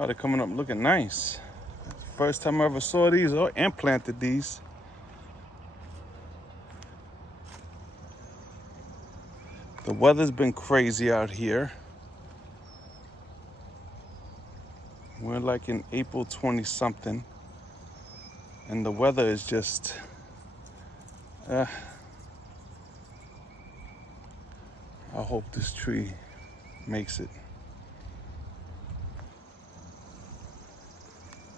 Oh, they're coming up looking nice. First time I ever saw these or implanted these. The weather's been crazy out here. We're like in April 20 something. And the weather is just, I hope this tree makes it.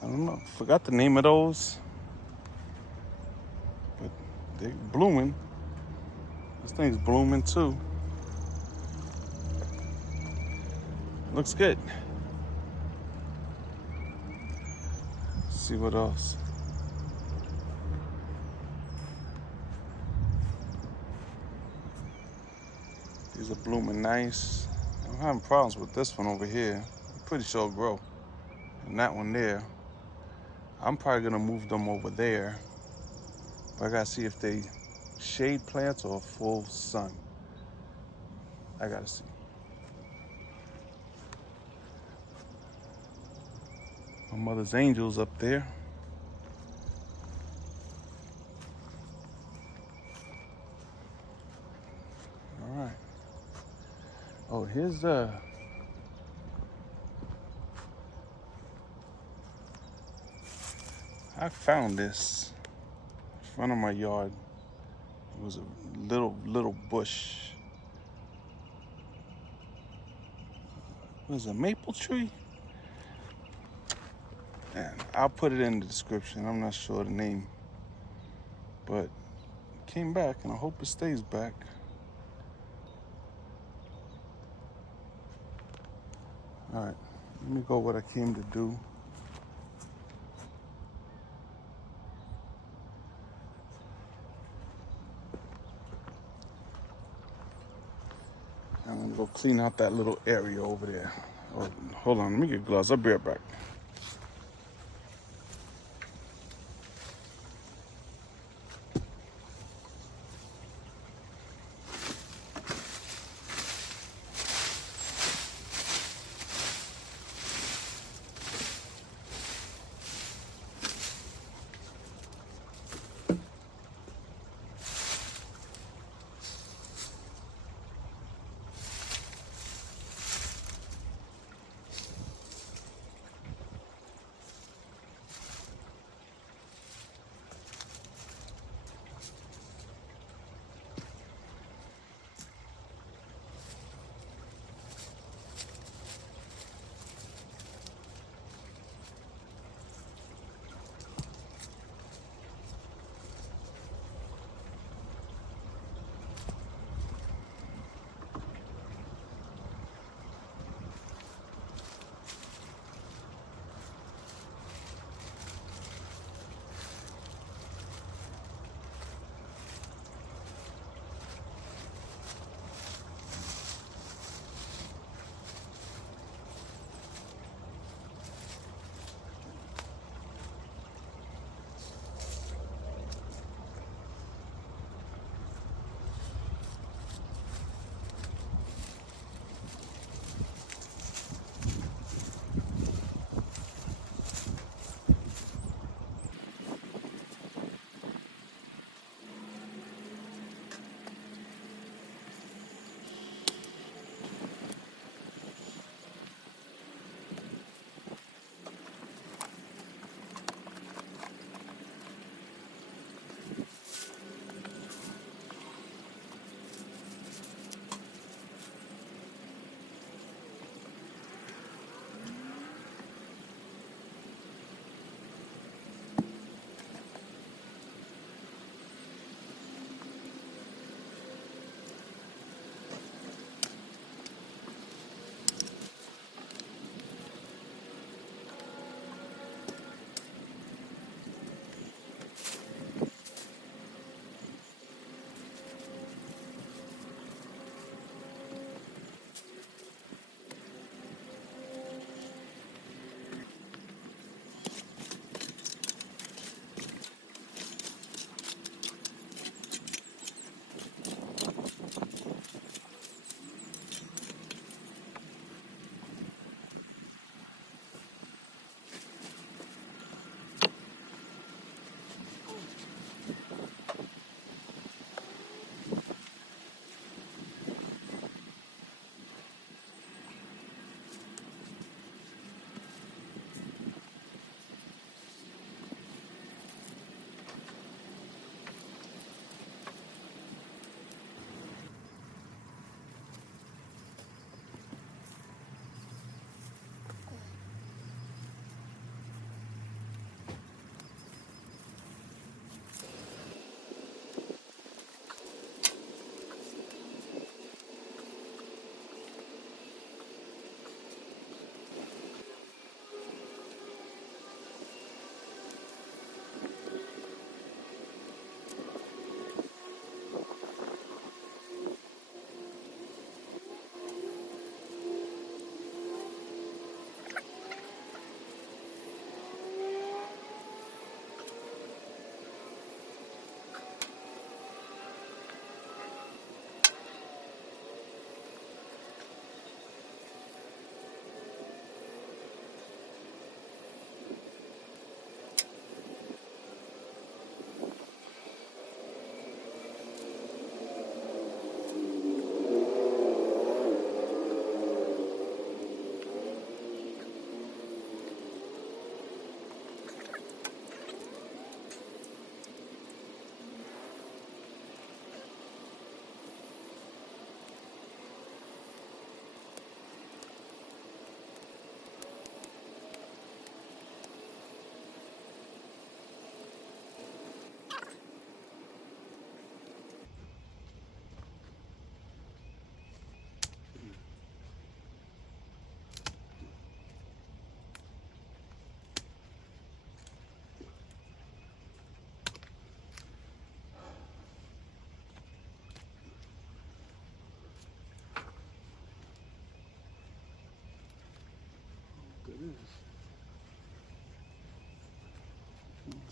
I don't know, forgot the name of those, but they're blooming. This thing's blooming too. Looks good. Let's see what else. These are blooming nice. I'm having problems with this one over here. I'm pretty sure it'll grow. And that one there. I'm probably gonna move them over there. But I gotta see if they shade plants or full sun. I gotta see. My mother's angel's up there. All right. Oh, here's the. I found this in front of my yard. It was a little bush. It was a maple tree. And I'll put it in the description. I'm not sure the name, but it came back, and I hope it stays back. All right, let me go what I came to do. I'm gonna go clean out that little area over there. Oh, hold on, let me get gloves. I'll be right back.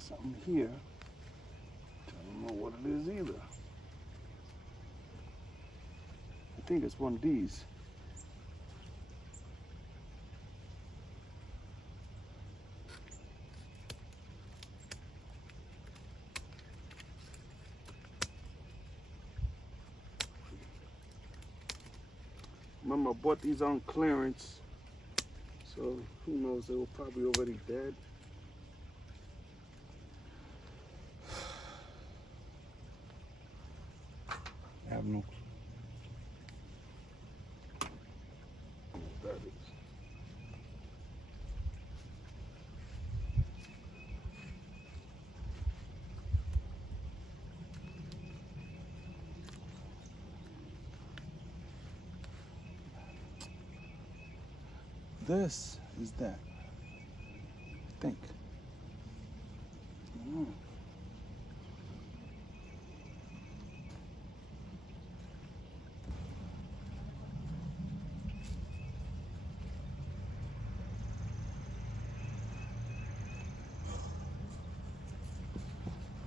something here. I don't know what it is either. I think it's one of these. Remember, I bought these on clearance, so who knows, they were probably already dead. I have no clue what that is. This is that, I think.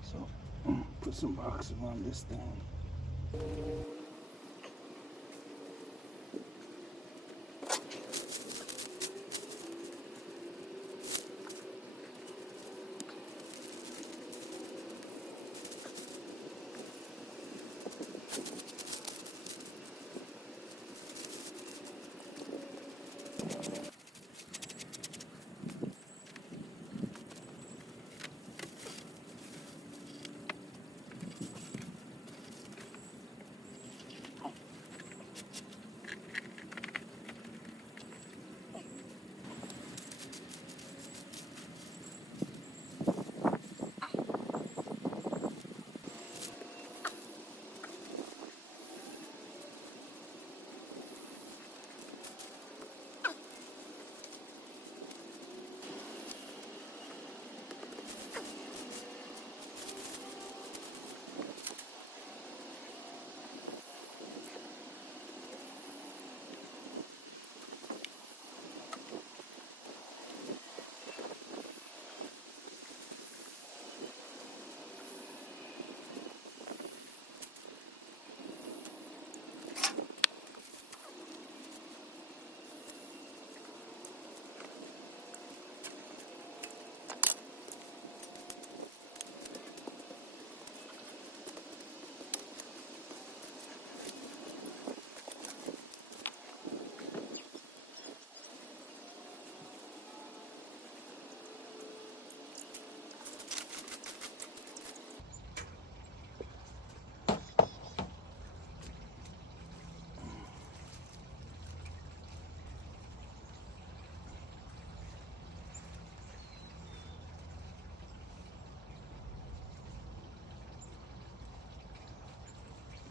So, put some boxes around this thing.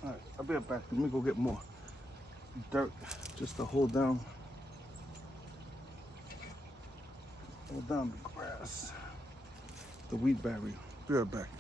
All right, I'll be right back. Let me go get more dirt just to hold down the grass, the weed barrier. Be right back.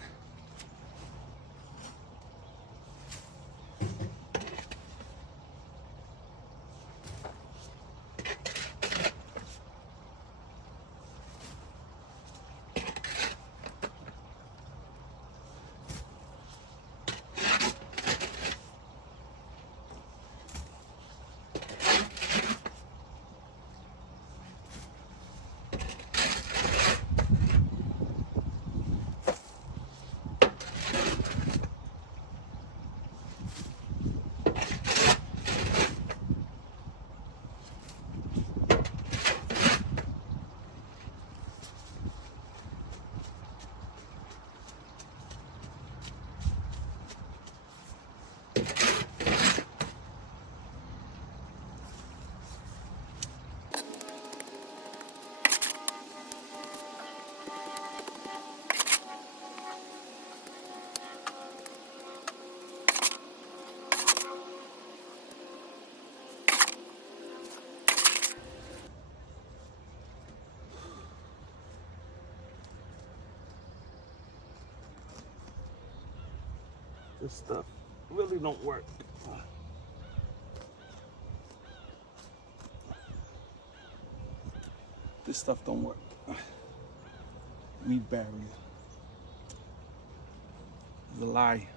This stuff really don't work. This stuff don't work. Weed barrier. It's a lie.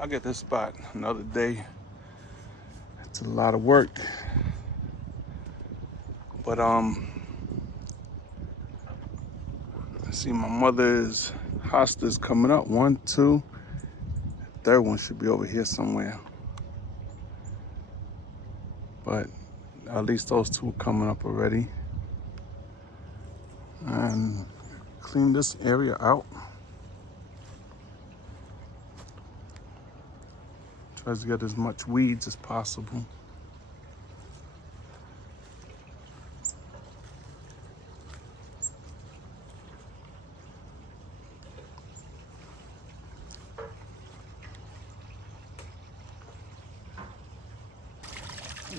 I'll get this spot another day. It's a lot of work. But I see my mother's hostas coming up. 1, 2. Third one should be over here somewhere. But at least those 2 are coming up already. And clean this area out. Tries to get as much weeds as possible.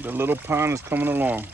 The little pond is coming along.